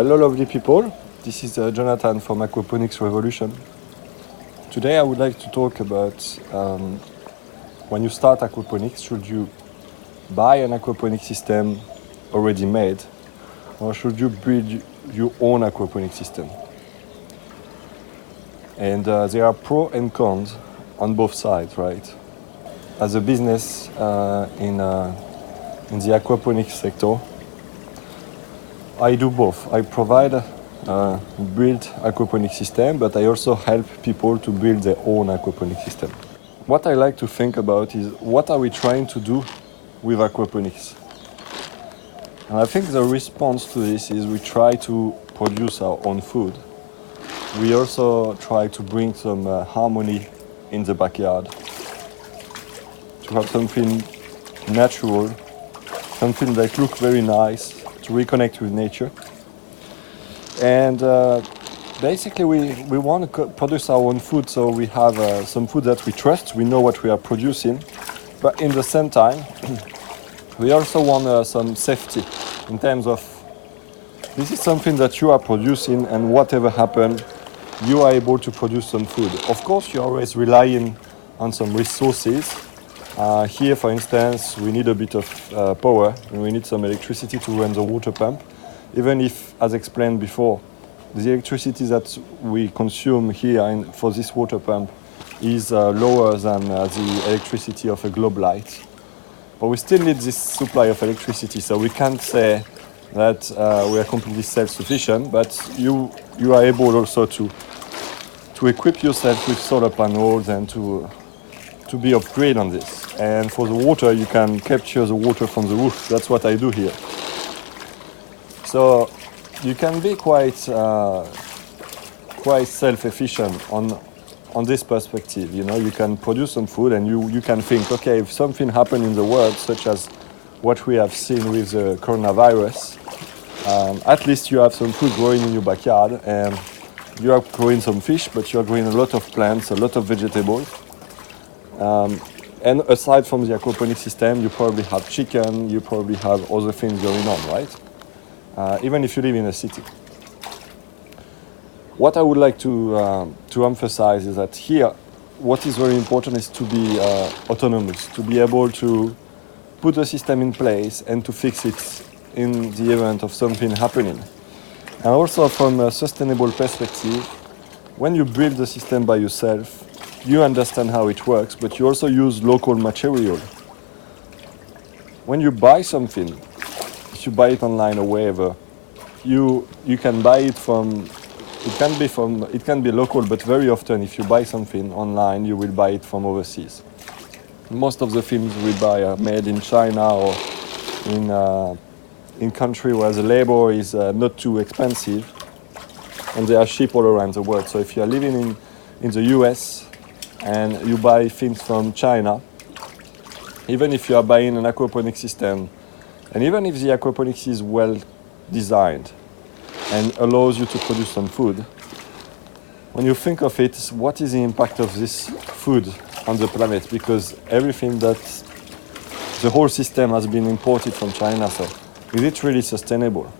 Hello lovely people, this is Jonathan from Aquaponics Revolution. Today I would like to talk about when you start aquaponics, should you buy an aquaponics system already made or should you build your own aquaponics system? And there are pros and cons on both sides, right? As a business in the aquaponics sector, I do both. I provide build aquaponics system, but I also help people to build their own aquaponics system. What I like to think about is what are we trying to do with aquaponics? And I think the response to this is we try to produce our own food. We also try to bring some harmony in the backyard, to have something natural, something that looks very nice, to reconnect with nature. And basically we want to produce our own food, so we have some food that we trust, we know what we are producing, but in the same time we also want some safety in terms of this is something that you are producing, and whatever happens you are able to produce some food. Of course you're always relying on some resources. Here, for instance, we need a bit of power, and we need some electricity to run the water pump. Even if, as explained before, the electricity that we consume here for this water pump is lower than the electricity of a globe light. But we still need this supply of electricity, so we can't say that we are completely self-sufficient, but you are able also to equip yourself with solar panels and to be upgraded on this. And for the water, you can capture the water from the roof. That's what I do here. So you can be quite self-efficient on this perspective. You know, you can produce some food, and you can think, okay, if something happened in the world, such as what we have seen with the coronavirus, at least you have some food growing in your backyard, and you are growing some fish, but you are growing a lot of plants, a lot of vegetables. And aside from the aquaponics system, you probably have chicken, you probably have other things going on, right? Even if you live in a city. What I would like to emphasize is that here, what is very important is to be autonomous, to be able to put a system in place and to fix it in the event of something happening. And also from a sustainable perspective, when you build the system by yourself, you understand how it works, but you also use local material. When you buy something, if you buy it online or wherever, you can buy it from, it can be local, but very often if you buy something online, you will buy it from overseas. Most of the things we buy are made in China or in country where the labor is not too expensive, and they are cheap all around the world. So if you are living in the US, and you buy things from China, even if you are buying an aquaponics system, and even if the aquaponics is well designed and allows you to produce some food, when you think of it, what is the impact of this food on the planet? Because everything the whole system has been imported from China, so is it really sustainable?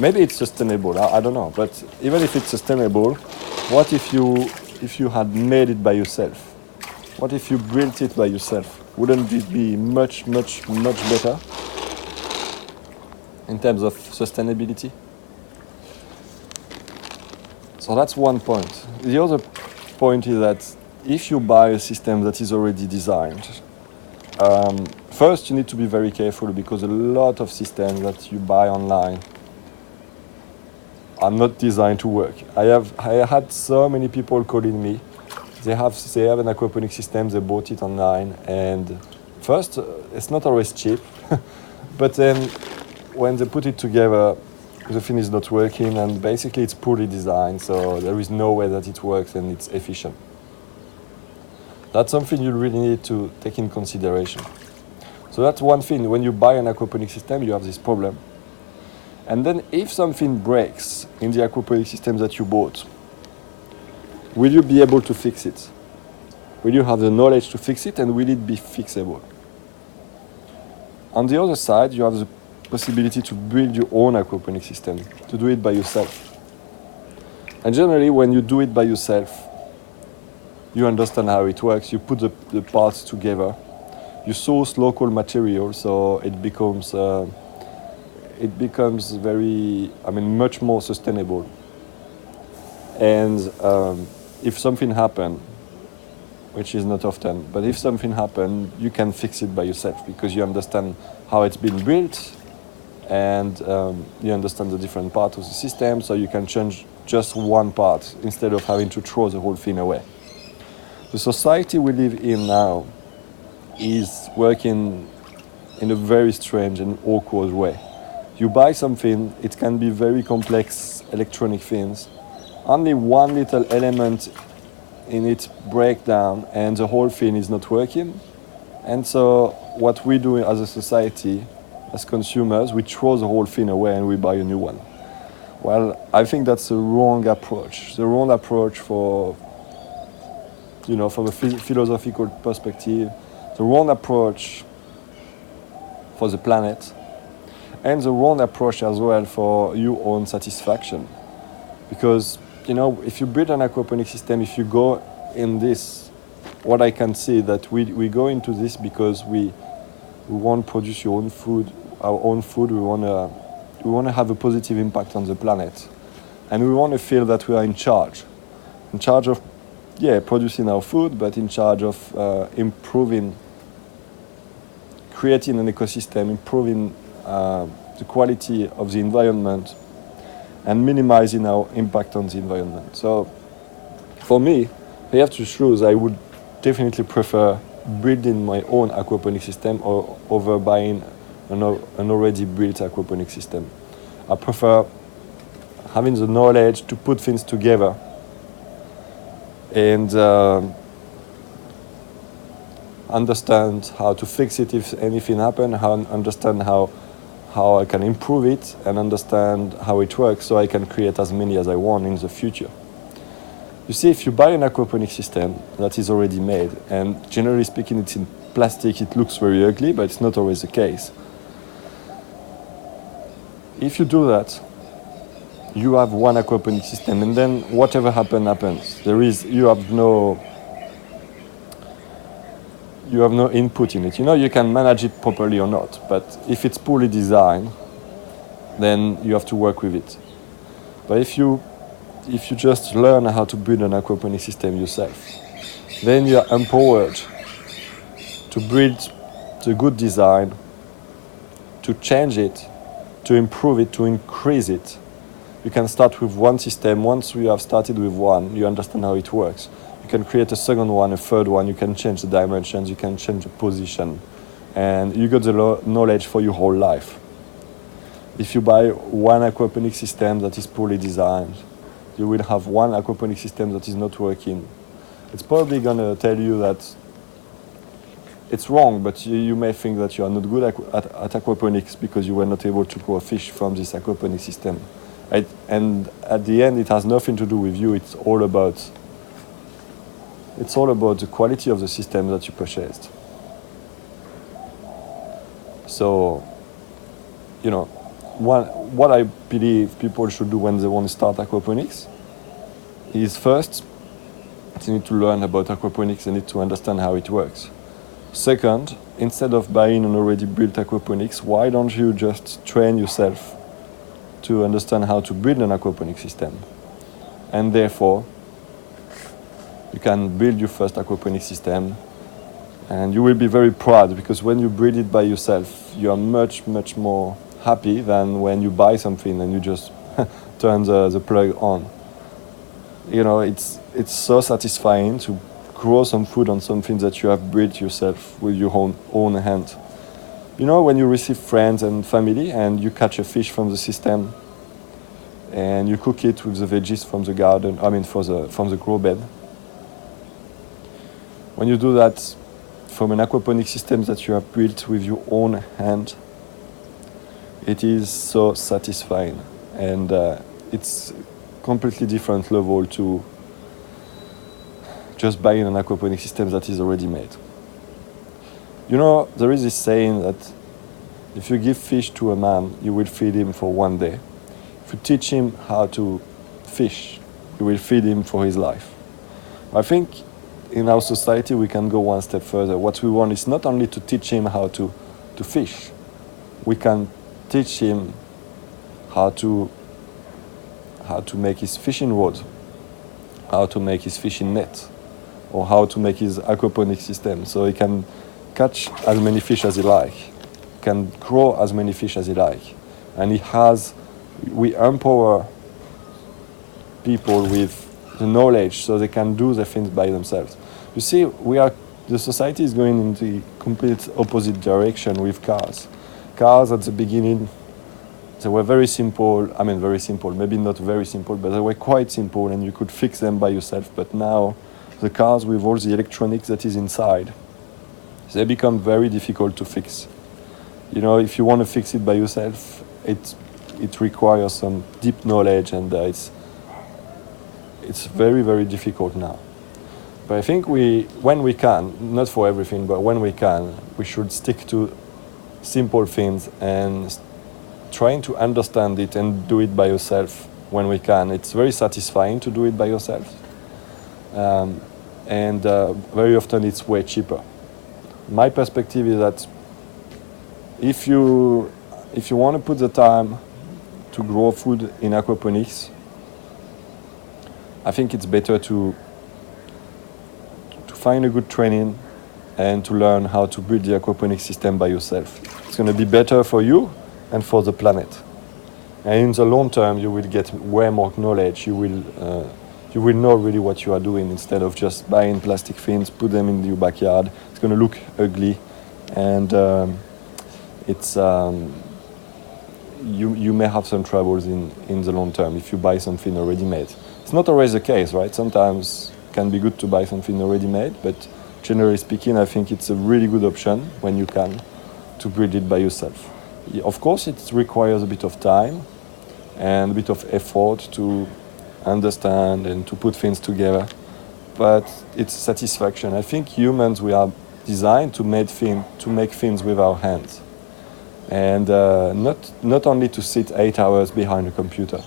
Maybe it's sustainable, I don't know, but even if it's sustainable, what if you had made it by yourself? What if you built it by yourself? Wouldn't it be much, much, much better in terms of sustainability? So that's one point. The other point is that if you buy a system that is already designed, first you need to be very careful, because a lot of systems that you buy online are not designed to work. I had so many people calling me. They have an aquaponics system, they bought it online, and first it's not always cheap, but then when they put it together, the thing is not working, and basically it's poorly designed, so there is no way that it works and it's efficient. That's something you really need to take in consideration. So that's one thing. When you buy an aquaponics system, you have this problem. And then if something breaks in the aquaponics system that you bought, will you be able to fix it? Will you have the knowledge to fix it, and will it be fixable? On the other side, you have possibility to build your own aquaponics system, to do it by yourself. And generally, when you do it by yourself, you understand how it works, you put the parts together, you source local material, so it becomes very, much more sustainable. And if something happens, which is not often, but if something happens, you can fix it by yourself because you understand how it's been built and you understand the different parts of the system, so you can change just one part instead of having to throw the whole thing away. The society we live in now is working in a very strange and awkward way. You buy something, it can be very complex electronic things. Only one little element in it breaks down and the whole thing is not working. And so what we do as a society, as consumers, we throw the whole thing away and we buy a new one. Well, I think that's the wrong approach. The wrong approach from a philosophical perspective, the wrong approach for the planet, and the wrong approach as well for your own satisfaction. Because, if you build an aquaponic system, if you go in this, what I can see that we go into this because we want to produce our own food, we want to have a positive impact on the planet. And we want to feel that we are in charge of producing our food, but in charge of creating an ecosystem, improving the quality of the environment, and minimizing our impact on the environment. So, for me, I have to choose. I would definitely prefer building my own aquaponic system over buying an already built aquaponic system. I prefer having the knowledge to put things together and understand how to fix it if anything happens, understand how I can improve it, and understand how it works so I can create as many as I want in the future. You see, if you buy an aquaponic system that is already made, and generally speaking it's in plastic, it looks very ugly, but it's not always the case. If you do that, you have one aquaponic system, and then whatever happens. You have no input in it. You can manage it properly or not, but if it's poorly designed, then you have to work with it. But if you just learn how to build an aquaponic system yourself, then you are empowered to build the good design, to change it, to improve it, to increase it. You can start with one system. Once you have started with one, you understand how it works. You can create a second one, a third one. You can change the dimensions, you can change the position, and you got the knowledge for your whole life. If you buy one aquaponic system that is poorly designed, you will have one aquaponic system that is not working. It's probably going to tell you that it's wrong, but you may think that you are not good at aquaponics because you were not able to grow fish from this aquaponic system. And at the end, it has nothing to do with you. It's all about the quality of the system that you purchased. So, what I believe people should do when they want to start aquaponics is first, they need to learn about aquaponics, they need to understand how it works. Second, instead of buying an already built aquaponics, why don't you just train yourself to understand how to build an aquaponic system? And therefore, you can build your first aquaponic system, and you will be very proud, because when you build it by yourself, you are much, much more happy than when you buy something and you just turn the plug on. It's so satisfying to grow some food on something that you have built yourself with your own hand. When you receive friends and family and you catch a fish from the system and you cook it with the veggies from the garden, from the grow bed. When you do that from an aquaponic system that you have built with your own hand, it is so satisfying, and it's completely different level to just buying an aquaponic system that is already made. There is this saying that If you give fish to a man, you will feed him for one day. If you teach him how to fish, you will feed him for his life. I think in our society we can go one step further. What we want is not only to teach him how to fish, we can teach him how to make his fishing rod, how to make his fishing net, or how to make his aquaponic system, so he can catch as many fish as he like, can grow as many fish as he like. And we empower people with the knowledge so they can do the things by themselves. You see, the society is going in the complete opposite direction with cars. Cars at the beginning, they were very simple. I mean, very simple, maybe not very simple, but they were quite simple and you could fix them by yourself. But now, the cars with all the electronics that is inside, they become very difficult to fix. You know, if you want to fix it by yourself, it requires some deep knowledge, and it's very, very difficult now. But I think when we can, not for everything, but when we can, we should stick to simple things and trying to understand it and do it by yourself when we can. It's very satisfying to do it by yourself. And very often it's way cheaper. My perspective is that if you want to put the time to grow food in aquaponics, I think it's better to find a good training and to learn how to build the aquaponics system by yourself. It's going to be better for you and for the planet. And in the long term, you will get way more knowledge. You will know really what you are doing, instead of just buying plastic things, put them in your backyard. It's going to look ugly, and you may have some troubles in the long term if you buy something already made. It's not always the case, right? Sometimes it can be good to buy something already made, but generally speaking, I think it's a really good option when you can to build it by yourself. Of course, it requires a bit of time and a bit of effort to understand and to put things together, but it's satisfaction. I think humans, we are designed to make things with our hands, and not only to sit 8 hours behind a computer.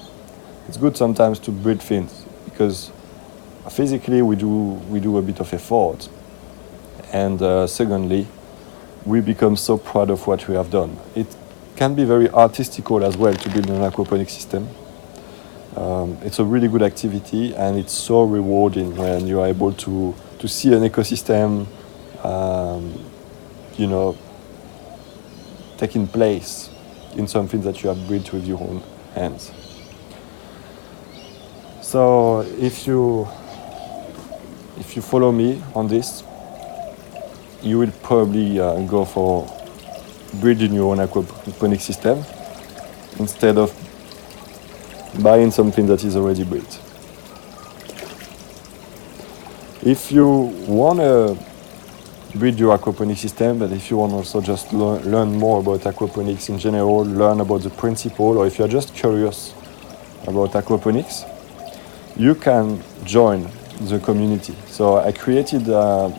It's good sometimes to build things, because physically we do a bit of effort, and secondly, we become so proud of what we have done. It can be very artistical as well to build an aquaponic system. It's a really good activity, and it's so rewarding when you are able to see an ecosystem, taking place in something that you have built with your own hands. So if you follow me on this, you will probably go for building your own aquaponic system instead of buying something that is already built. If you want to build your aquaponic system, but if you want also just learn more about aquaponics in general, learn about the principle, or if you're just curious about aquaponics, you can join the community. So I created a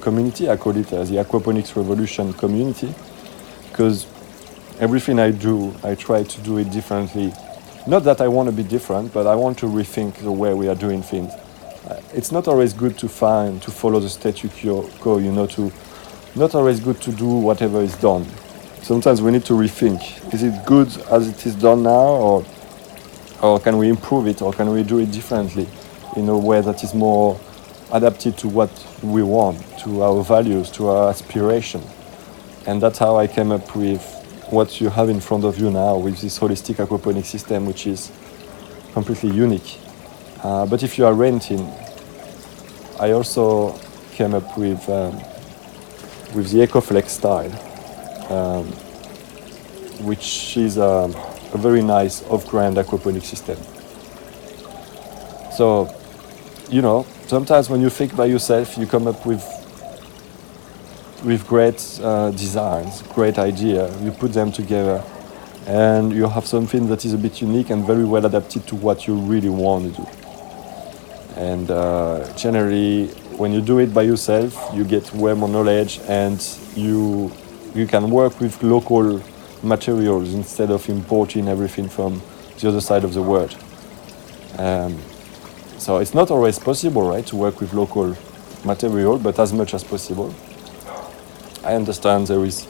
community, I call it the Aquaponics Revolution community, because everything I do, I try to do it differently. Not that I want to be different, but I want to rethink the way we are doing things. It's not always good to follow the status quo, not always good to do whatever is done. Sometimes we need to rethink. Is it good as it is done now, or can we improve it, or can we do it differently in a way that is more adapted to what we want, to our values, to our aspiration? And that's how I came up with what you have in front of you now, with this holistic aquaponic system, which is completely unique. But if you are renting, I also came up with the EcoFlex style, which is a very nice off-ground aquaponic system. So, sometimes when you think by yourself, you come up with great designs, great idea. You put them together, and you have something that is a bit unique and very well adapted to what you really want to do. And generally, when you do it by yourself, you get way more knowledge, and you you can work with local materials instead of importing everything from the other side of the world. So it's not always possible, right, to work with local material, but as much as possible. I understand there is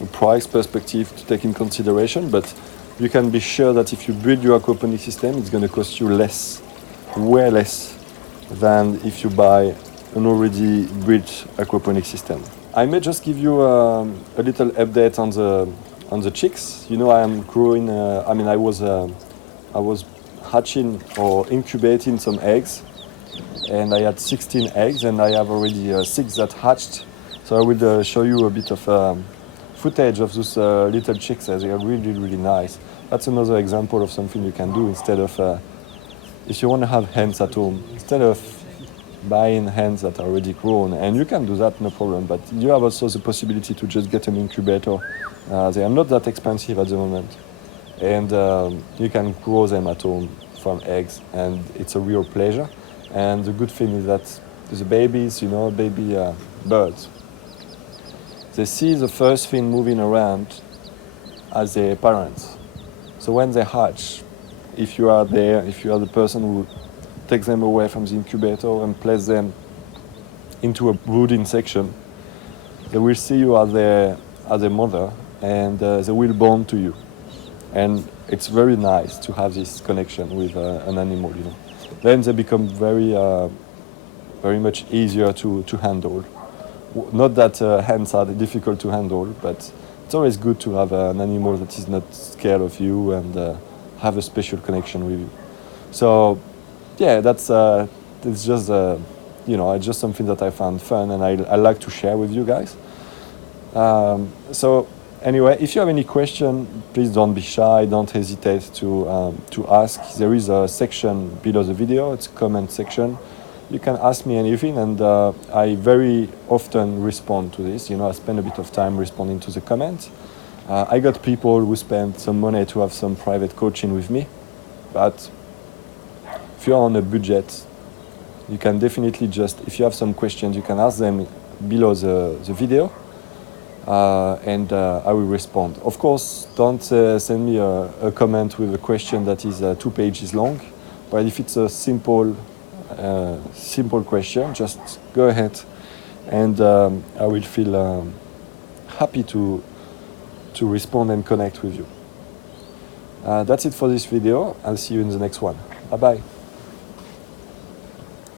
a price perspective to take in consideration, but you can be sure that if you build your aquaponics system, it's going to cost you less, way less, than if you buy an already built aquaponics system. I may just give you a little update on the chicks. You know, I am growing. I was hatching or incubating some eggs, and I had 16 eggs, and I have already 6 that hatched. So I will show you a bit of footage of those little chicks. They are really, really nice. That's another example of something you can do instead of, if you want to have hens at home, instead of buying hens that are already grown, and you can do that, no problem, but you have also the possibility to just get an incubator. They are not that expensive at the moment, and you can grow them at home from eggs, and it's a real pleasure. And the good thing is that the babies, baby birds, they see the first thing moving around as their parents. So when they hatch, if you are there, if you are the person who takes them away from the incubator and place them into a brooding section, they will see you as their mother, and they will bond to you. And it's very nice to have this connection with an animal, Then they become very much easier to handle. Not that hens are difficult to handle, but it's always good to have an animal that is not scared of you and have a special connection with you. So, yeah, that's it's just it's just something that I found fun, and I like to share with you guys. So anyway, if you have any question, please don't be shy. Don't hesitate to ask. There is a section below the video. It's a comment section. You can ask me anything, and I very often respond to this. I spend a bit of time responding to the comments. I got people who spend some money to have some private coaching with me, but if you're on a budget, you can definitely if you have some questions, you can ask them below the video, and I will respond. Of course, don't send me a comment with a question that is 2 pages long, but if it's a simple question, just go ahead, and I will feel happy to respond and connect with you. That's it for this video. I'll see you in the next one. Bye-bye.